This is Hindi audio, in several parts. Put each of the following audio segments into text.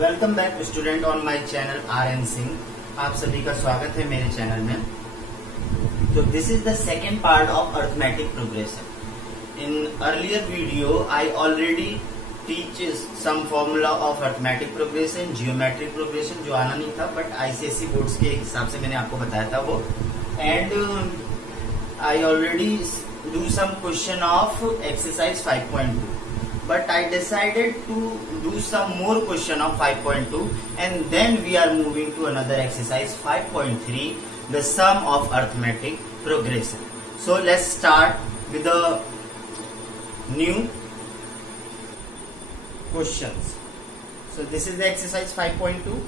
Welcome back student on my channel RN Singh. आप सभी का स्वागत है मेरे चैनल में। तो this is the second part of arithmetic progression. In earlier video I already teach some formula of arithmetic progression, geometric progression जो आना नहीं था, बट ICSE बोर्ड्स के हिसाब से मैंने आपको बताया था वो। And I already do some question of exercise 5.2, but I decided to do some more question of 5.2 and then we are moving to another exercise 5.3, the sum of arithmetic progression. So let's start with the new questions. So this is the exercise 5.2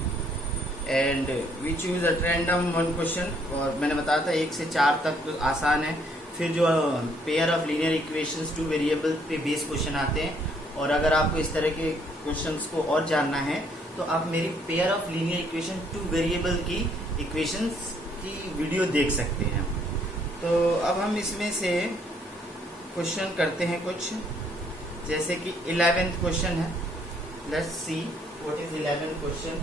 and we choose at random one question। और मैंने बताया था 1 से 4 तक तो आसान है, फिर जो pair of linear equations two variable पे बेस क्वेश्चन आते हैं। और अगर आपको इस तरह के क्वेश्चंस को और जानना है तो आप मेरी pair of linear equation two variable की इक्वेशंस की वीडियो देख सकते हैं। तो अब हम इसमें से क्वेश्चन करते हैं कुछ, जैसे कि 11th क्वेश्चन है। Let's see what is 11th question.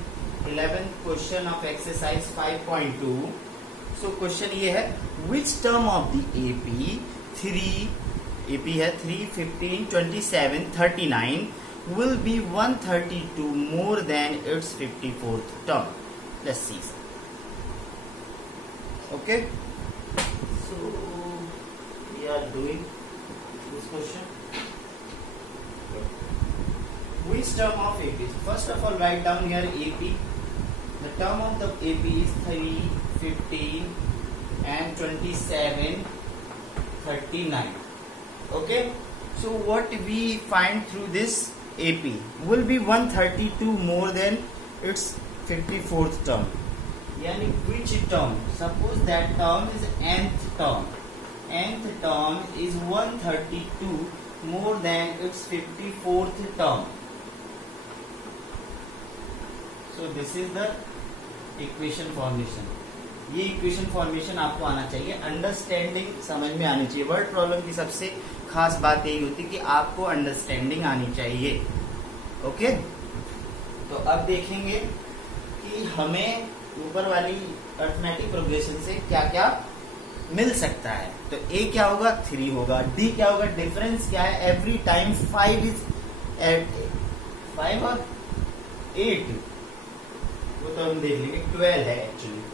11th question of exercise 5.2। So question ये है, which term of the AP है 3, 15, 27, 39 will be 132 more than its 54th term. Let's see. Okay. So we are doing this question. Which term of AP? First of all, write down here AP. The term of the AP is 3, 15 and 27, 39. Okay, so what we find through this AP will be 132 more than its 54th term. Yani which term? Suppose that term is nth term. Nth term is 132 more than its 54th term. So this is the equation formation. ये इक्वेशन फॉर्मेशन आपको आना चाहिए, अंडरस्टैंडिंग समझ में आनी चाहिए। वर्ड प्रॉब्लम की सबसे खास बात यही होती है कि आपको अंडरस्टैंडिंग आनी चाहिए। ओके, तो अब देखेंगे कि हमें ऊपर वाली अरिथमेटिक प्रोग्रेशन से क्या क्या मिल सकता है। तो ए क्या होगा, 3 होगा। डी क्या होगा, डिफरेंस क्या है, एवरी टाइम 5 इज 5 और 8, वो तो हम देख लेंगे। 12 है actually.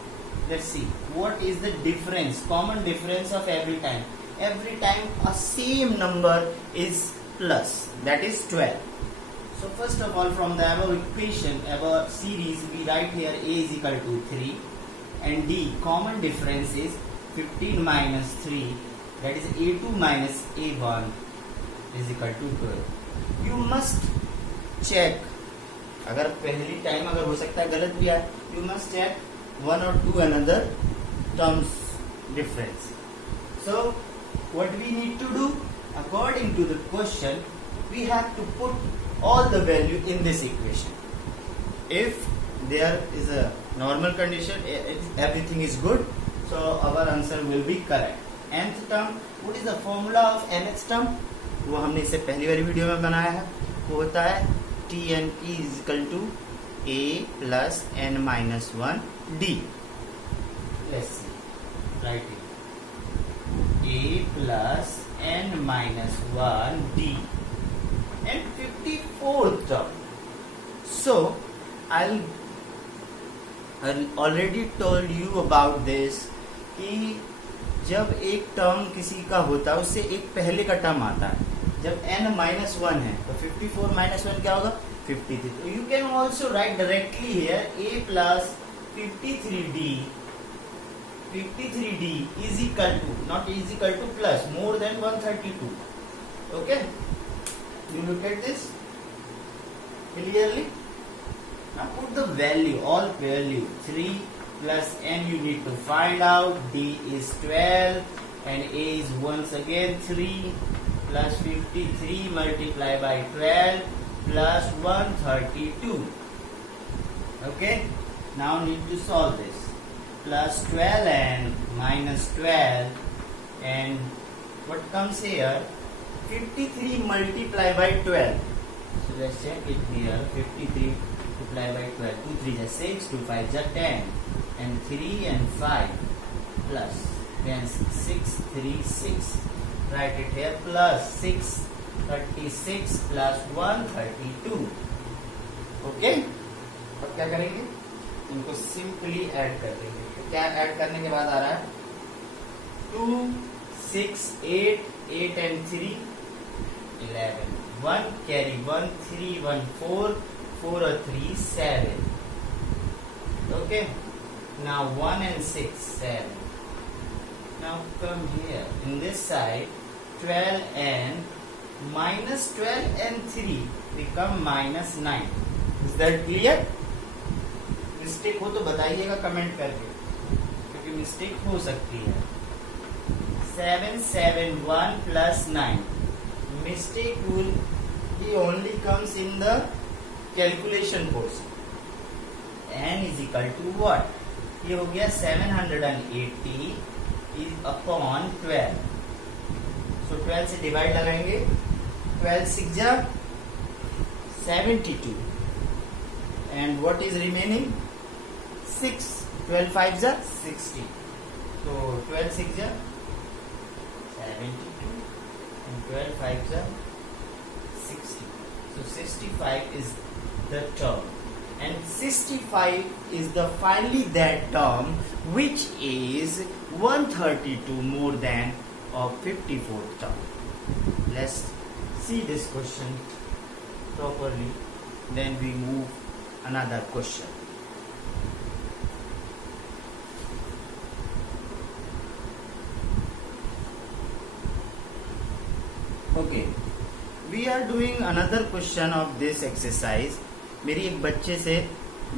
Let's see what is the difference, common difference of every time. Every time a same number is plus, that is 12. So first of all, from the above equation, above series, we write here a is equal to 3 and d common difference is 15 minus 3, that is a2 minus a1 is equal to 12. You must check, अगर पहली टाइम अगर हो सकता है गलत भी आए, you must check 1 or 2 another terms difference. So what we need to do, according to the question, we have to put all the value in this equation. If there is a normal condition, everything is good, so our answer will be correct. Nth term, what is the formula of nth term? वो हमने इससे पहली वाली वीडियो में बनाया है। वो होता है TNP is equal to a plus n minus 1 d. Let's see, write it, a plus n minus 1 d and 54th term. So I already told you about this कि जब एक टर्म किसी का होता है उससे एक पहले का टर्म आता है। जब n minus 1 है तो 54 minus 1 क्या होगा, 53. So you can also write directly here a plus 53d is equal to, not is equal to, plus more than 132. Okay, you look at this clearly. Now put the value, all value. 3 plus n you need to find out. D is 12 and a is once again 3 plus 53 multiplied by 12 plus 132. Okay, now need to solve this. Plus 12 and minus 12 and what comes here, 53 multiplied by 12. So let's check it here. 53 multiply by 12. 2 3 is 6, 2 5 is 10, and 3 and 5 plus, then 6 3 6. Write it here, plus 6 36 plus 1 32. Okay, अब क्या करेंगे, इनको सिंपली ऐड कर देंगे. तो क्या ऐड करने के बाद आ रहा है 2 6 8 8 and 3 11. 1 carry 1 3 1 4 4 or 3 7. Okay, now 1 and 6 7. Now come here in this side, 12 and minus 12 and 3 become minus 9. Is that clear? Mistake हो तो बताइएगा कमेंट करके, क्योंकि मिस्टेक हो सकती है. 7 7 1 plus 9. Mistake will be only comes in the calculation portion. N is equal to what? ये हो गया 780 is upon 12. So 12 से डिवाइड लगाएंगे. 12 6 जा 72. And what is remaining? 6. 12 5 जा 60. So 12 6 जा 72. And 12 5 are 60. So 65 is the term, and 65 is the finally that term which is 132 more than a 54th term. Let's see this question properly, then we move another question. Okay, we are doing another question of this exercise. मेरी एक बच्चे से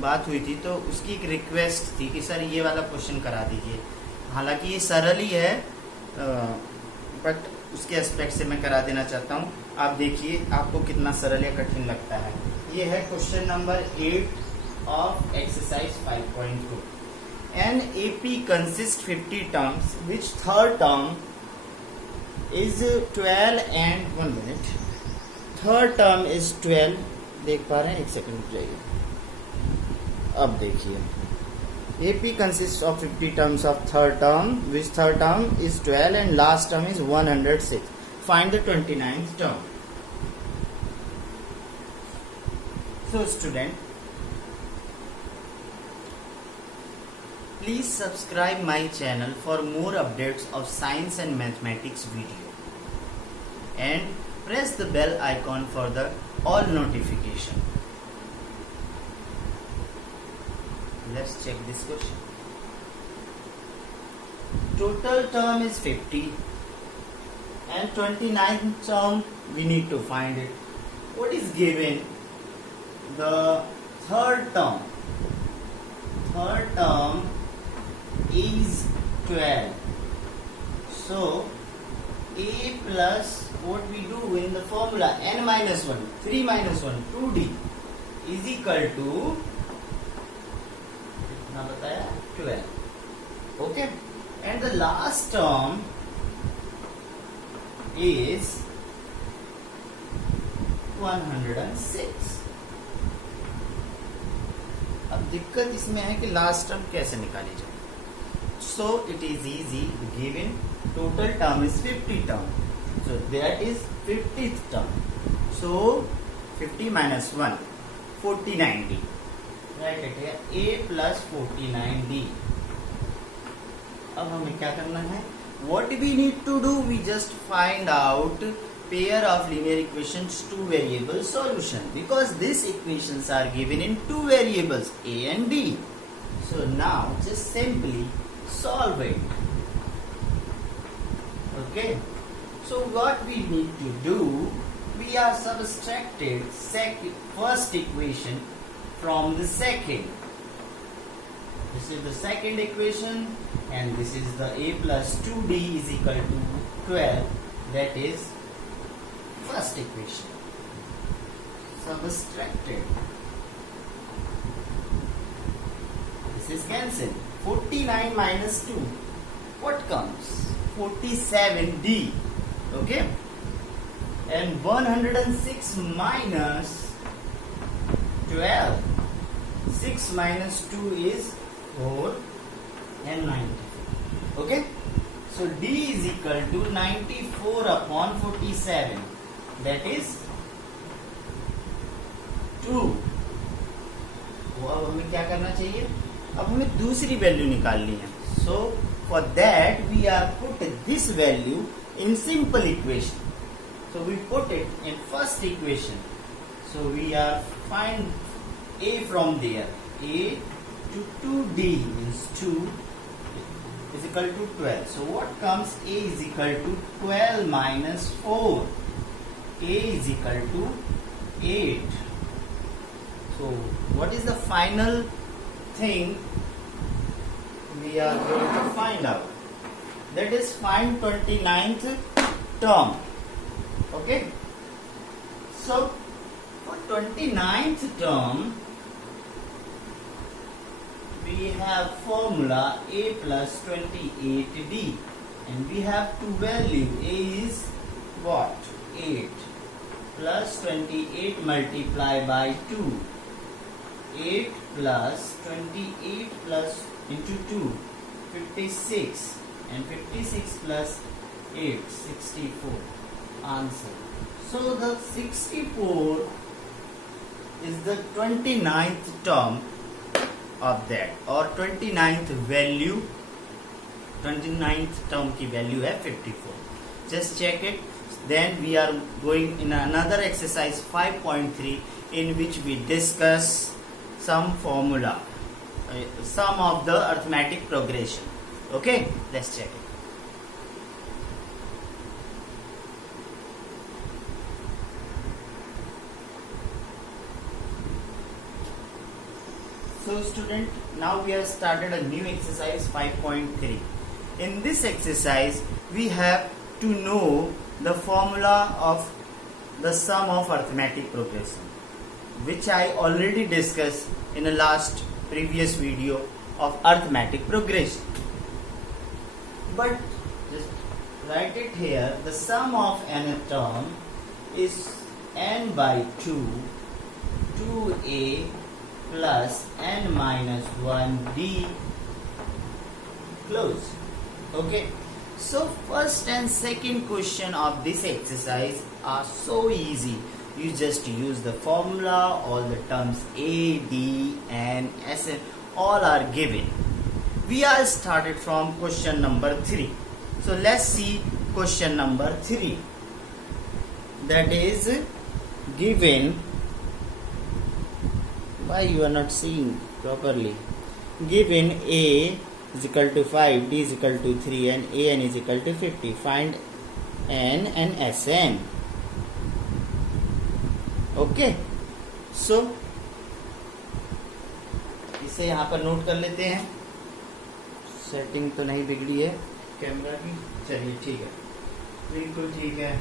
बात हुई थी तो उसकी एक रिक्वेस्ट थी कि सर ये वाला क्वेश्चन करा दीजिए. हालांकि ये सरल ही है, बट उसके एस्पेक्ट से मैं करा देना चाहता हूँ. आप देखिए आपको कितना सरल या कठिन लगता है. ये है question number 8 of exercise 5.2. An AP consists 50 terms, which third term is 12 and 1 minute. Third term is 12. देख पा रहे हैं, एक सेकंड रुक जाइए. अब देखिए, AP consists of 50 terms of third term, which third term is 12 and last term is 106. Find the 29th term. So student, please subscribe my channel for more updates of science and mathematics video, and press the bell icon for the all notification. Let's check this question. Total term is 50 and 29th term we need to find it. What is given? The third term. Third term is 12. So A plus what we do in the formula n minus 1, 3 minus 1, 2d is equal to कितना बताया 12. Okay, and the last term is 106. अब दिक्कत इसमें है कि लास्ट टर्म कैसे निकाली जाए. So it is easy. Given total term is 50 term, so that is 50th term. So 50 minus 1, 49d. Write it here, A plus 49d. अब हमें क्या करना है? What we need to do? We just find out pair of linear equations, two variable solution, because these equations are given in two variables A and D. So now just simply solve it. Okay, so what we need to do, we are subtracted first equation from the second. This is the second equation, and this is the A plus 2d is equal to 12. That is first equation. Subtracted. This is cancelled. 49 minus 2. What comes? 47d. Okay. And 106 minus 12. 6 minus 2 is 4 and 94. Okay, so D is equal to 94 upon 47, that is 2. तो अब हमें क्या करना चाहिए, अब हमें दूसरी वैल्यू निकालनी है. So for that we are put this value in simple equation. So we put it in first equation. So we are find a from there. A to 2d means 2 is equal to 12. So what comes, a is equal to 12 minus 4. A is equal to 8. So what is the final thing we are going to find out? That is find 29th term. Okay, so for 29th term we have formula a plus 28d, and we have to value. A is what? 8 plus 28 multiplied by 2. 8 plus 28 plus into 2, 56. And 56 plus 8, 64. Answer. So the 64 is the 29th term of that, or 29th value. 29th term की value है 54. Just check it. Then we are going in another exercise 5.3, in which we discuss some formula, sum of the arithmetic progression. Okay, let's check it. So student, now we have started a new exercise 5.3. In this exercise we have to know the formula of the sum of arithmetic progression, which I already discussed in the last previous video of arithmetic progression. But just write it here. The sum of n term is n by 2, 2a plus n minus 1d close. Okay, so first and second question of this exercise are so easy. You just use the formula. All the terms a, d and sn all are given. We are started from question number 3. So let's see question number 3. That is given. Why you are not seeing properly? Given a is equal to 5, d is equal to 3 and an is equal to 50. Find n and sn. Okay. So इसे यहाँ पर नोट कर लेते हैं. सेटिंग तो नहीं बिगड़ी है कैमरा की. चलिए ठीक है, बिल्कुल ठीक है.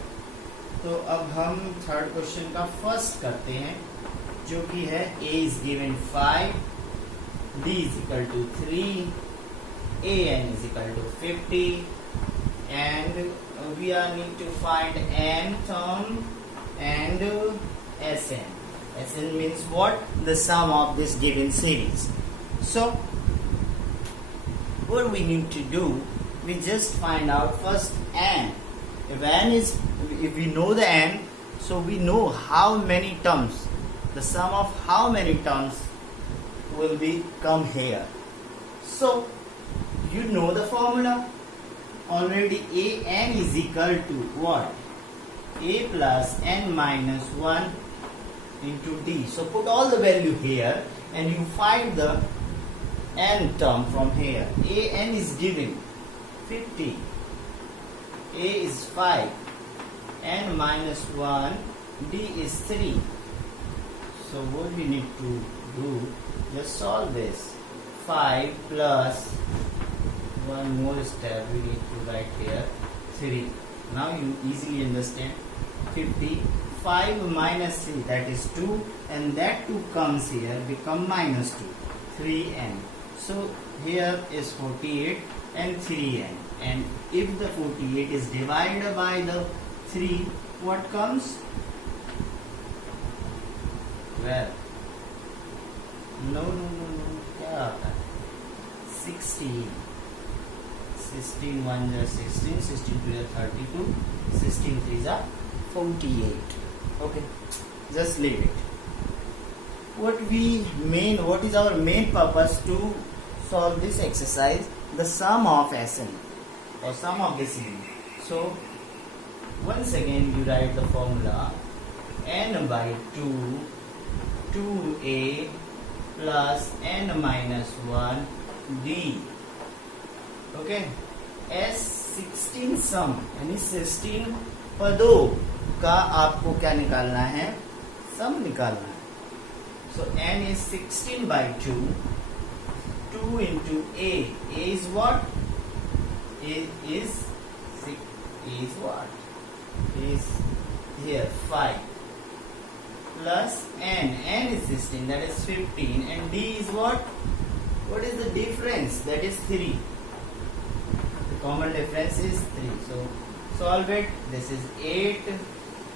तो अब हम थर्ड क्वेश्चन का फर्स्ट करते हैं, जो कि है a is given 5, d is equal to 3, an is equal to 50, and we are need to find n term and sn. Sn means what? The sum of this given series. So what we need to do, we just find out first n. If we know the n, so we know how many terms, the sum of how many terms will be come here. So you know the formula already. An is equal to what? A plus n minus 1 into d. So put all the value here and you find the n term from here. An is given 50, a is 5, n minus 1, d is 3. So what we need to do, just solve this. 5 plus one more step we need to write here 3. Now you easily understand. 50, 5 minus 3, that is 2, and that 2 comes here, become minus 2, 3n. So here is 48 and 3n, and if the 48 is divided by the 3, what comes? Well, no no no no, क्या आता है 16, 16 1 जा 16, 16 2 जा 32, 16 3 जा 48. Okay, just leave it. What is our main purpose to solve this exercise? The sum of Sn or sum of the series. So once again you write the formula n by 2 2a plus n minus 1 d. Okay, S 16 सम यानी 16 पदों का आपको क्या निकालना है, सम निकालना है. So n is 16 by 2, 2 into a is what? A is what? Is here 5 plus n is 16, that is 15, and d is what? What is the difference? That is 3. The common difference is 3. So solve it. This is 8,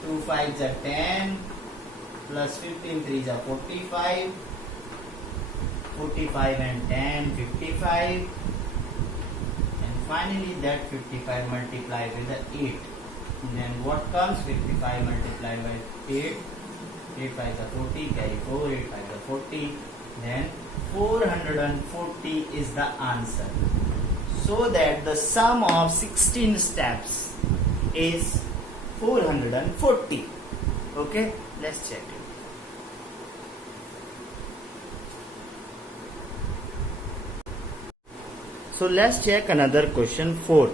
2 5s are 10, plus 15 3s are 45, 45 and 10 55, and finally that 55 multiplied with the 8. And then what comes? 55 multiplied by 8, 8 5s are 40, carry 4, 8 5s are 40, then 440 is the answer. So that the sum of 16 steps is 440. Okay, let's check it. So let's check another question 4.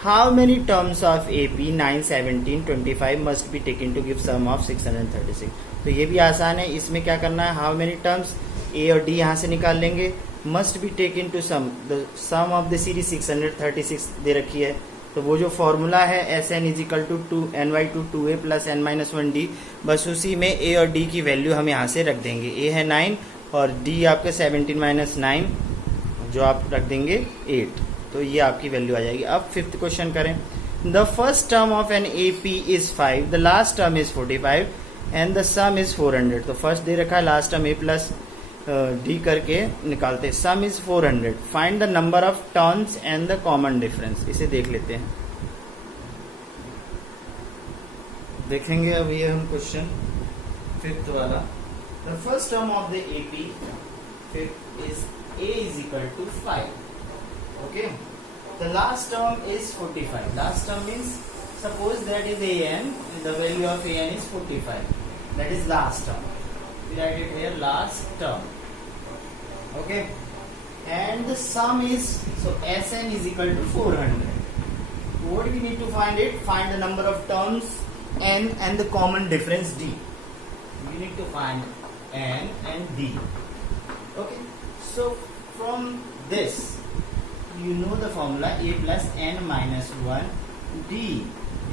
How many terms of AP 9, 17, 25 must be taken to give sum of 636? तो ये भी आसान है. इसमें क्या करना है, हाउ मेनी टर्म्स, ए और डी यहाँ से निकाल लेंगे. Must be taken to sum, the sum of the series 636 दे रखी है. तो वो जो फॉर्मूला है S n is equal to 2n/2 2a plus n minus 1d, बस उसी में ए और डी की वैल्यू हम यहाँ से रख देंगे. ए है 9 और डी आपके 17 माइनस 9 जो आप रख देंगे 8. तो ये आपकी वैल्यू आ जाएगी. अब 5th क्वेश्चन करें. The first term of an A P is 5, the last term is 45 and the sum is 400. तो फर्स्ट दे रखा है, last term a plus d करके निकालते हैं. Sum is 400. Find the number of terms and the common difference. इसे देख लेते हैं, देखेंगे अब ये हम क्वेश्चन 5th वाला. The first term of the A P 5th is a is equal to 5. Okay, the last term is 45. Last term means, suppose that is an, the value of an is 45, that is last term. We write it here, last term. Okay, and the sum is, so Sn is equal to 400. What we need to find it? Find the number of terms n and the common difference d. We need to find n and d. Okay, so from this you know the formula, a plus n minus 1 d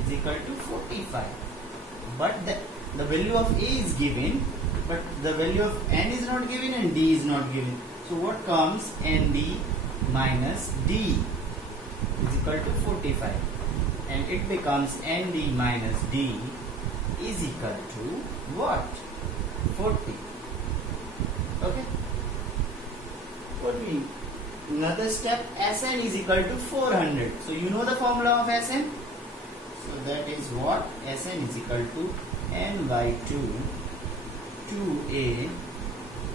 is equal to 45. But the value of a is given, but the value of n is not given and d is not given. So what comes? nd minus d is equal to 45, and it becomes nd minus d is equal to what? 40. Okay, what we, another step, Sn is equal to 400. So you know the formula of Sn. So that is what? Sn is equal to n by 2 2a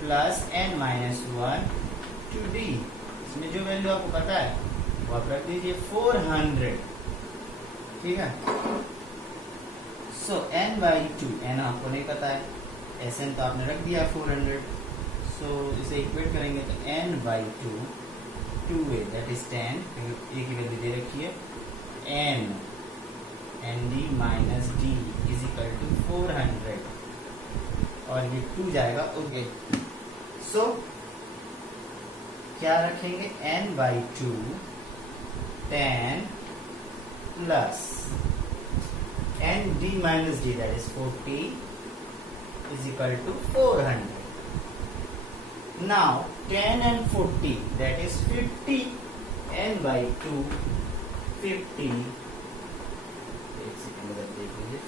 plus n minus 1 2d. इसमें जो वैल्यू आपको पता है वो आप रख दीजिए 400. ठीक है. So n by 2, n आपको नहीं पता है, Sn तो आपने रख दिया 400. So इसे इक्वेट करेंगे तो n by 2 2a that is 10, a की वैल्यू दे रखी है, n nd minus d is equal to 400 और ये 2 जाएगा. ओके, सो क्या रखेंगे? n by 2 10 plus nd minus d that is 40 is equal to 400. Now 10 and 40 that is 50, n by 2 50,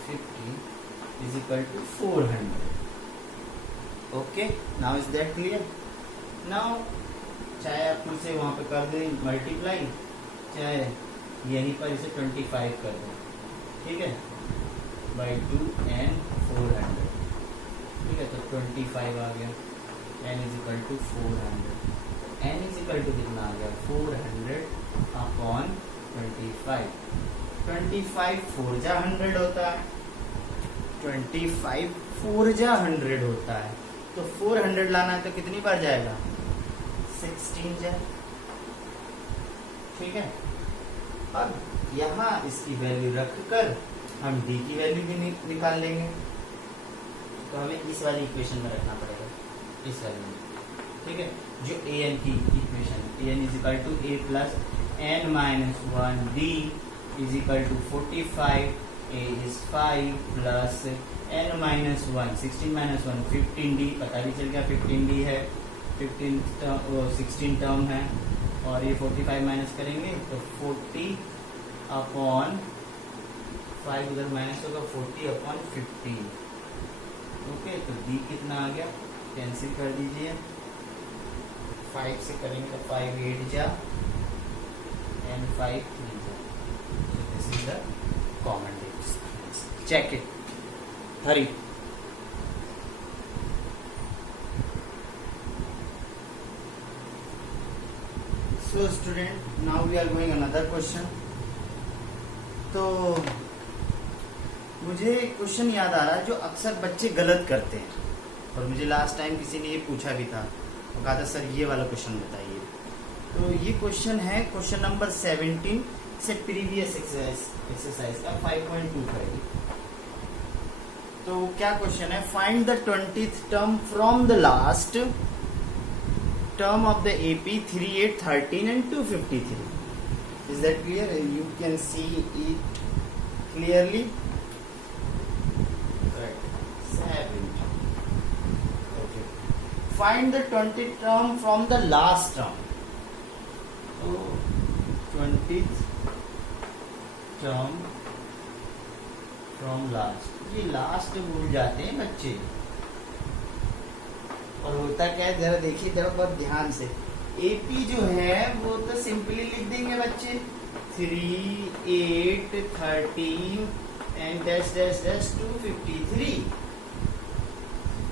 50 is equal to 400. Okay, now is that clear? Now चाहे आप इसे वहाँ पे कर दें मल्टीप्लाई, चाहे यहीं पर इसे 25 कर दें, ठीक है, बाई 2 एन 400, ठीक है, तो 25 आ गया, n is equal to 400, n is equal to कितना आ गया 400 अपॉन 25, 25 4 जा 100 होता है, 25 4 जा 100 होता है, तो 400 लाना है तो कितनी बार जाएगा 16 जा, ठीक है। अब यहाँ इसकी वैल्यू रखकर हम d की वैल्यू भी निकाल लेंगे, तो हमें इस वाली इक्वेशन में रखना पड़ेगा, इस वाली में, ठीक है, जो an की equation, an is equal to a plus n minus 1 d is equal to 45, a is 5 plus n minus 1 16 minus 1 15d, पता भी चल गया 15d है, 16 टर्म है, और ये 45 माइनस करेंगे तो 40 अपॉन 5 उधर माइनस होगा 40 अपॉन 15, ओके, तो d कितना आ गया, कैंसिल कर दीजिए, 5 से करेंगे तो 5 8 जा and 5 3 जा, so this is the common difference, check it, hurry. So student, now we are going another question. तो मुझे क्वेश्चन याद आ रहा है जो अक्सर बच्चे गलत करते हैं, और मुझे लास्ट टाइम किसी ने ये पूछा भी था, वो कहा था सर ये वाला क्वेश्चन बताइए। तो ये क्वेश्चन है क्वेश्चन नंबर 17 से प्रीवियस एक्सरसाइज का 5.25। तो क्या क्वेश्चन है, find the 20th term from the last term of the AP 3, 8, 13 and 253. Is that clear? You can see it clearly. Right. 7. Okay. Find the 20th term from the last term. So 20th term from last. ये लास्ट भूल जाते हैं बच्चे, और होता क्या है, जरा देखिए जरा बहुत ध्यान से, AP जो है वो तो सिंपली लिख देंगे बच्चे 3, 8, 13 एंड डैश डैश डैश 253।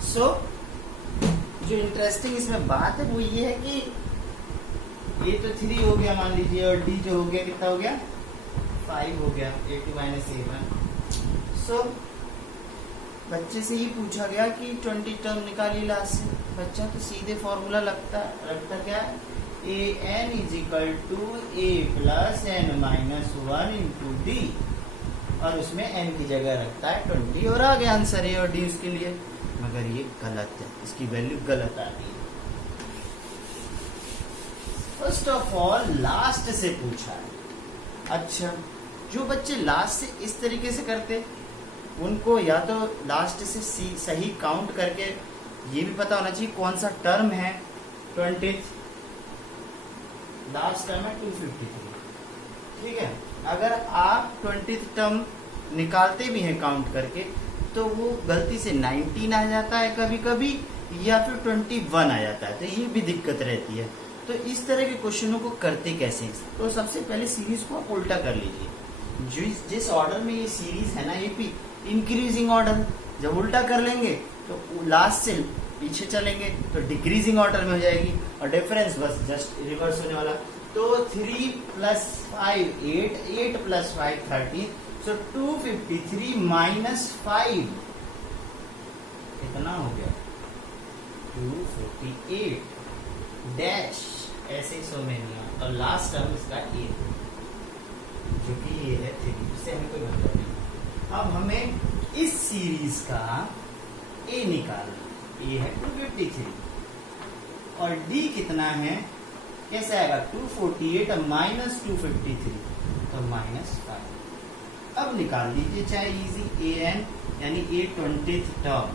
सो जो इंटरेस्टिंग इसमें बात है वो ये है कि ये तो 3 हो गया मान लीजिए, और D जो हो गया कितना हो गया 5 हो गया, A2 माइनस A1। सो बच्चे से ही पूछा गया कि 20 टर्म निकालिए लास्ट से, बच्चा तो सीधे फॉर्मूला रखता क्या, an is equal to a plus n minus 1 into d, और उसमें n की जगह रखता है 20, और आ गया आंसर a और d उसके लिए। मगर ये गलत है, इसकी वैल्यू गलत आती है। फर्स्ट ऑफ ऑल लास्ट से पूछा है। अच्छा, जो बच्चे लास्ट से इस तरीके से करते उनको या तो लास्ट से सही काउंट करके ये भी पता होना चाहिए कौन सा टर्म है 20th, लास्ट टर्म है 253, ठीक है। अगर आप 20th टर्म निकालते भी हैं काउंट करके तो वो गलती से 19 आ जाता है कभी कभी, या फिर 21 आ जाता है, तो ये भी दिक्कत रहती है। तो इस तरह के क्वेश्चनों को करते कैसे हैं? तो सबसे पहले सीरीज को आप उल्टा कर लीजिए। जिस ऑर्डर में ये सीरीज है ना एपी, इंक्रीजिंग ऑर्डर, जब उल्टा कर लेंगे तो लास्ट से पीछे चलेंगे तो डिक्रीजिंग ऑर्डर में हो जाएगी, और डिफरेंस बस जस्ट रिवर्स होने वाला। तो 3 + 5 8, 8 + 5 13, सो 253 माइनस 5 कितना हो गया 248 डैश, ऐसे ही सो में नहीं, और लास्ट टर्म इसका ए जो कि ये है 3, इससे हमें कोई मतलब नहीं। अब हमें इस सीरीज का ए निकालना, ए है 253 और डी कितना है, कैसे आएगा 248 माइनस 253 तो -5। अब निकाल लीजिए चाहे इजी an यानी a 20th टर्म,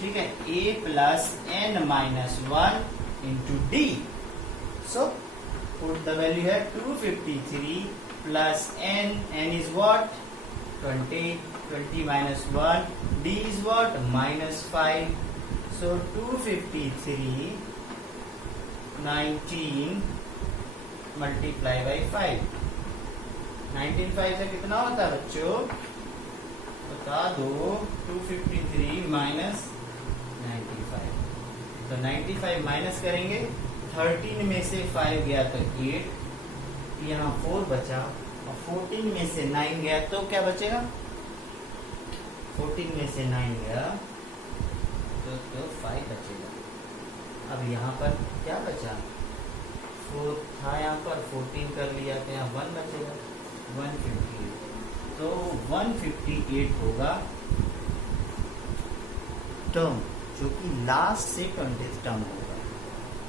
ठीक है, a plus n minus 1 into D. So put the value है 253 plus n is what 20 minus 1, d is what -5, so 253 19 multiply by 5। 19 5 से कितना होता है बच्चों, बता दो। 253 माइनस 95। तो 95 माइनस करेंगे, 13 में से 5 गया तो 8, यहाँ 4 बचा, और 14 में से 9 गया तो क्या बचेगा, 14 में से 9 गया तो 5 बचेगा। अब यहाँ पर क्या बचा, 4 था यहाँ पर, 14 कर लिया तो यहाँ 1 बचेगा, 158। तो 158 होगा टर्म, जो कि लास्ट से 20th टर्म होगा।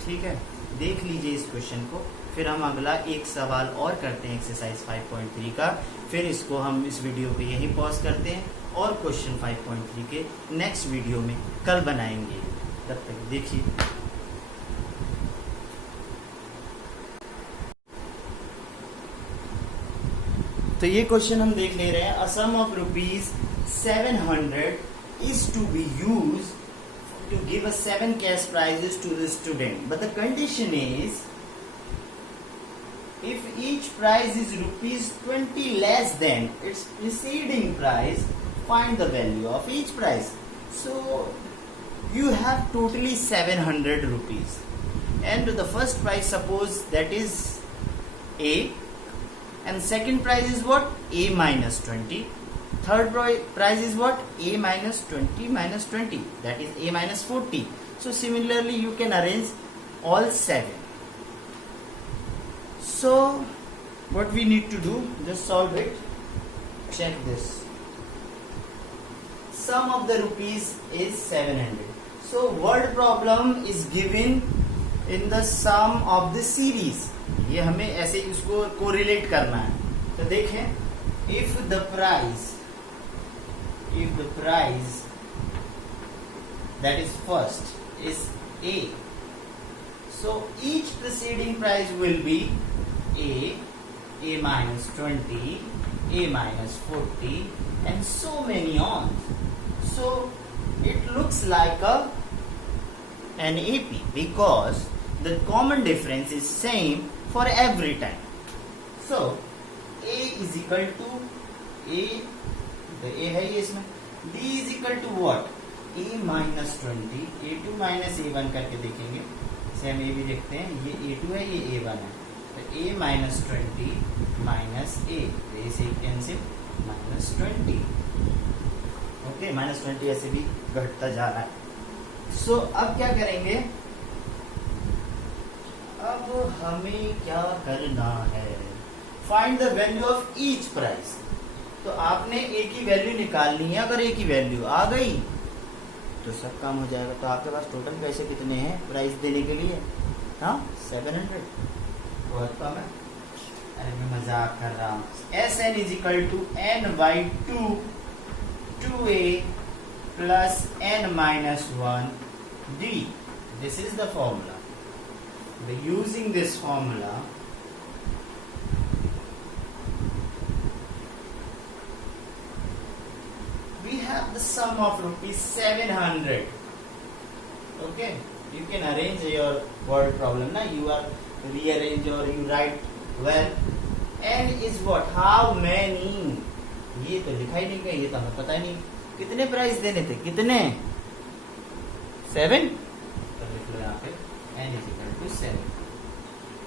ठीक है, देख लीजिए इस क्वेश्चन को। फिर हम अगला एक सवाल और करते हैं एक्सरसाइज 5.3 का, फिर इसको हम इस वीडियो पे यहीं पॉज करते हैं और क्वेश्चन 5.3 के नेक्स्ट वीडियो में कल बनाएंगे। तब तक देखिए। तो ये क्वेश्चन हम देख ले रहे हैं। अ सम of ₹700 is to be used to give us 7 cash prizes to the student, but the condition is if each prize is ₹20 less than its preceding price, find the value of each prize. So you have totally 700 rupees, and the first prize, suppose that is A, and second prize is what, A minus 20. Third prize is what, A minus 20 minus 20, that is A minus 40. So similarly you can arrange all 7. So what we need to do, just solve it. Check this. Sum of the rupees is 700. So word problem is given in the sum of the series. ये हमें ऐसे इसको कोरिलेट करना है। तो देखें, if the price that is first is A, so each preceding price will be A minus 20, A minus 40, and so many on. So it looks like an AP because the common difference is same for every time. So A is equal to A, the A है ये इसमें, D is equal to what, A minus 20, A2 minus A1 करके देखेंगे। इसे हम A भी देखते हैं, ये A2 है, ये A1 है, तो A minus 20 minus A, तो इसे कैंसिल, minus 20, ओके, minus 20 ऐसे भी घटता जा रहा है। So अब क्या करेंगे, अब हमें क्या करना है, find the value of each price. तो आपने ए की वैल्यू निकालनी है। अगर ए की वैल्यू आ गई तो सब काम हो जाएगा। तो आपके पास टोटल पैसे कितने हैं प्राइस देने के लिए, हाँ 700, बहुत कम है। अरे मैं मजाक कर रहा हूँ। Sn is equal to n by 2a plus n minus 1 d। This is the formula. By using this formula, we have the sum of ₹700. Okay, you can arrange your word problem. Now you are rearrange or you write well. N is what? How many? ये तो लिखा ही नहीं गया, ये तो हमें पता ही नहीं। कितने प्राइस देने थे, कितने, 7। तो लिख लो यहाँ पे n is equal to 7।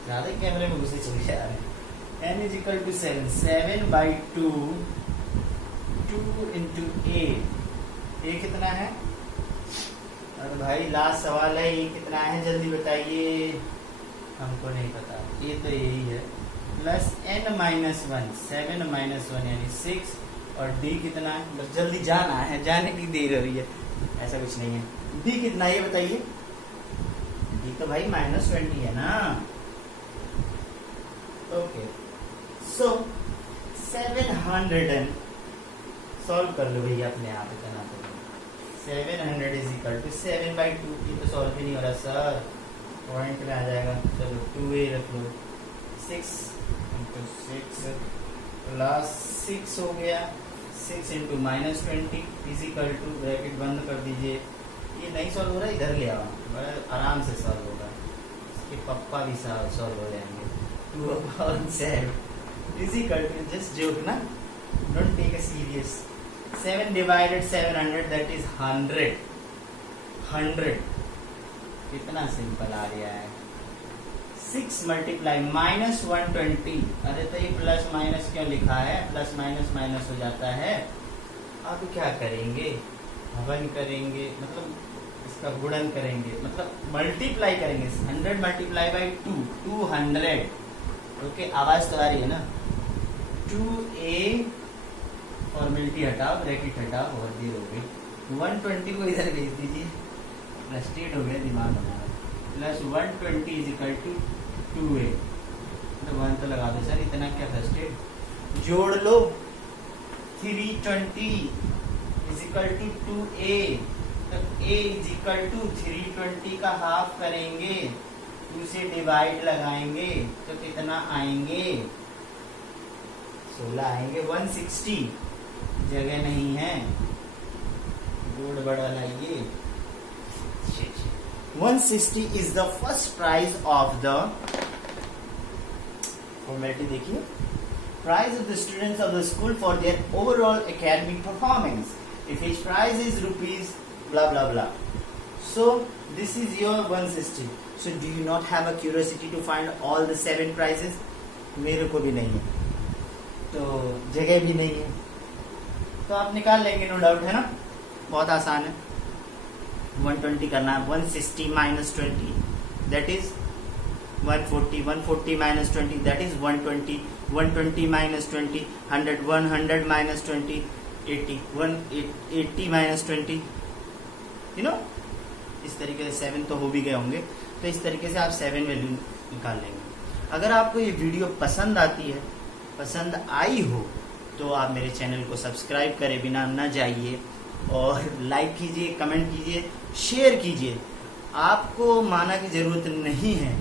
ज्यादा कैमरे में घुसे चले जा रहे हैं। n is equal to 7, 7 by 2, 2 into a। a कितना है, अरे भाई लास्ट सवाल है, ये कितना है जल्दी बताइए, हमको नहीं पता। ये तो यही है, प्लस n माइनस 1, 7 माइनस 1 यानी 6, और d कितना है, बस जल्दी जाना है, जाने की देर हो रही है, ऐसा कुछ नहीं है। d कितना है ये बताइए, d तो भाई माइनस 20 है ना। ओके, सो 700 सॉल्व कर लो भैया अपने आप, इतना तो 700 इज इक्वल टू 7 बाई 2। की तो सॉल्व भी नहीं हो रहा सर, पॉइंट में आ जाएगा। चलो 2a रख लो, 6 इंटू 6 प्लस 6 हो गया, 6 into minus 20 is equal to, bracket बंद कर दीजिए। ये नहीं सॉल्व हो रहा, इधर ले आओ, बड़ा आराम से सॉल्व होगा। कि पप्पा भी सॉल्व हो जाएंगे। 2/7 is equal to, just joke ना, don't take a serious. 7 divided 700 that is 100। कितना सिंपल आ गया है। 6 मल्टीप्लाई -120। अरे तो ये प्लस माइनस क्यों लिखा है, प्लस माइनस माइनस हो जाता है। अब क्या करेंगे, हवन करेंगे, मतलब इसका गुणन करेंगे, मतलब मल्टीप्लाई करेंगे। 100 मल्टीप्लाई बाई 2, 200। ओके, आवाज तो आ रही है ना। 2a, फॉर्मेलिटी हटाओ, ब्रैकेट हटाओ, बहुत देर हो गई। 120 को इधर भेज दीजिए, फ्रस्ट्रेट हो गया दिमाग हमारा। Plus 120 is equal to 2a, तो 1 तो लगा दो सर, इतना क्या फ्रस्ट्रेट। जोड़ लो, 320 इज इक्वल टू 2a, तो a इज इक्वल टू 320 का हाफ करेंगे, 2 से डिवाइड लगाएंगे तो कितना आएंगे, 16 आएंगे। 160 जगह नहीं है, बोर्ड बड़ा लाइए। 160 is the first prize of the, formality देखिए, prize of the students of the school for their overall academic performance. If each prize is rupees blah blah blah. So this is your 160. So do you not have a curiosity to find all the 7 prizes? मेरे को भी नहीं है, तो जगह भी नहीं है, तो आप निकाल लेंगे, नो डाउट, है ना। बहुत आसान है। 120 करना है, 160 minus 20 that is 140, 140 minus 20 that is 120, 120 minus 20 100, 100 minus 20 80, 180 minus 20, you know. इस तरीके से 7 तो हो भी गए होंगे, तो इस तरीके से आप 7 वैल्यू निकाल लेंगे। अगर आपको ये वीडियो पसंद आती है, पसंद आई हो, तो आप मेरे चैनल को सब्सक्राइब करे बिना न जाइए, और लाइक कीजिए, कमेंट कीजिए, शेयर कीजिए। आपको माना की ज़रूरत नहीं है,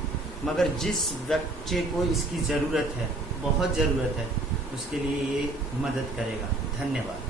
मगर जिस बच्चे को इसकी ज़रूरत है, बहुत ज़रूरत है, उसके लिए ये मदद करेगा। धन्यवाद।